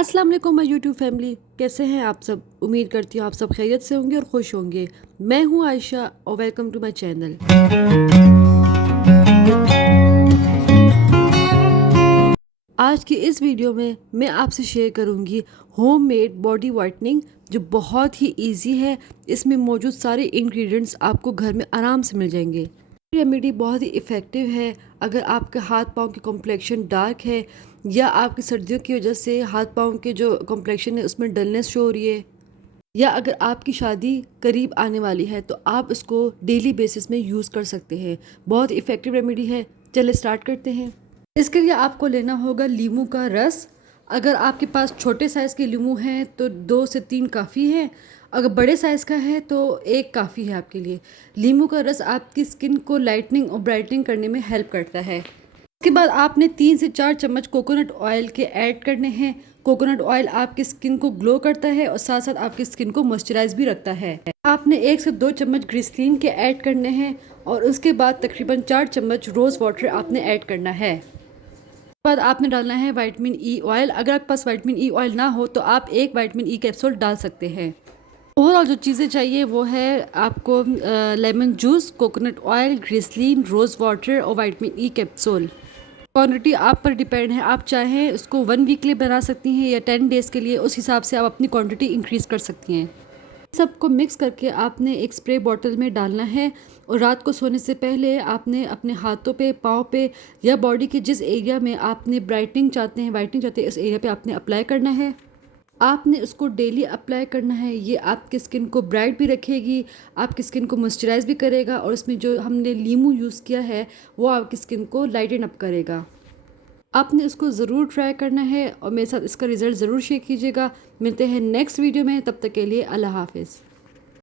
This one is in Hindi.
अस्सलाम वालेकुम माय यूट्यूब फैमिली, कैसे हैं आप सब। उम्मीद करती हूँ आप सब खैरियत से होंगे और खुश होंगे। मैं हूँ आयशा और वेलकम टू माय चैनल। आज की इस वीडियो में मैं आपसे शेयर करूँगी होममेड बॉडी वाइटनिंग, जो बहुत ही इजी है। इसमें मौजूद सारे इंग्रेडिएंट्स आपको घर में आराम से मिल जाएंगे। रेमेडी बहुत ही इफ़ेक्टिव है। अगर आपके हाथ पाँव की कॉम्प्लेक्शन डार्क है या आपकी सर्दियों की वजह से हाथ पाँव के जो कॉम्प्लेक्शन है उसमें डलनेस शो हो रही है, या अगर आपकी शादी करीब आने वाली है तो आप इसको डेली बेसिस में यूज़ कर सकते हैं। बहुत इफ़ेक्टिव रेमेडी है। चलिए स्टार्ट करते हैं। इसके लिए आपको लेना होगा लीमू का रस। अगर आपके पास छोटे साइज़ के लीमू हैं तो 2 से 3 काफ़ी है। अगर बड़े साइज़ का है तो 1 काफ़ी है आपके लिए। लीमू का रस आपकी स्किन को लाइटनिंग और ब्राइटनिंग करने में हेल्प करता है। इसके बाद आपने 3 से 4 चम्मच कोकोनट ऑयल के ऐड करने हैं। कोकोनट ऑयल आपकी स्किन को ग्लो करता है और साथ साथ आपकी स्किन को मॉइस्चराइज भी रखता है। आपने 1 से 2 चम्मच ग्लिसरीन के ऐड करने हैं और उसके बाद तकरीबन 4 चम्मच रोज़ वाटर आपने ऐड करना है। उसके बाद आपने डालना है विटामिन ई ऑयल। अगर आपके पास विटामिन ई ऑयल ना हो तो आप 1 विटामिन ई कैप्सूल डाल सकते हैं। ओवरऑल जो चीज़ें चाहिए वो है आपको lemon juice, coconut oil, glycerine, rose water और विटामिन ई कैप्सूल। क्वांटिटी आप पर डिपेंड है। आप चाहें उसको 1 वीक के लिए बना सकती हैं या 10 डेज़ के लिए, उस हिसाब से आप अपनी क्वांटिटी इंक्रीज़ कर सकती हैं। सबको मिक्स करके आपने एक स्प्रे बॉटल में डालना है और रात को सोने से पहले आपने अपने हाथों पे, पाँव पे या बॉडी के जिस एरिया में आपने ब्राइटनिंग चाहते हैं, वाइटनिंग चाहते हैं, इस एरिया पे आपने अप्लाई करना है। आपने उसको डेली अप्लाई करना है। ये आपकी स्किन को ब्राइट भी रखेगी, आपकी स्किन को मॉइस्चराइज भी करेगा और इसमें जो हमने लीमू यूज़ किया है वो आपकी स्किन को लाइटन अप करेगा। आपने इसको ज़रूर ट्राई करना है और मेरे साथ इसका रिज़ल्ट ज़रूर शेयर कीजिएगा। मिलते हैं नेक्स्ट वीडियो में, तब तक के लिए अल्लाह हाफिज़।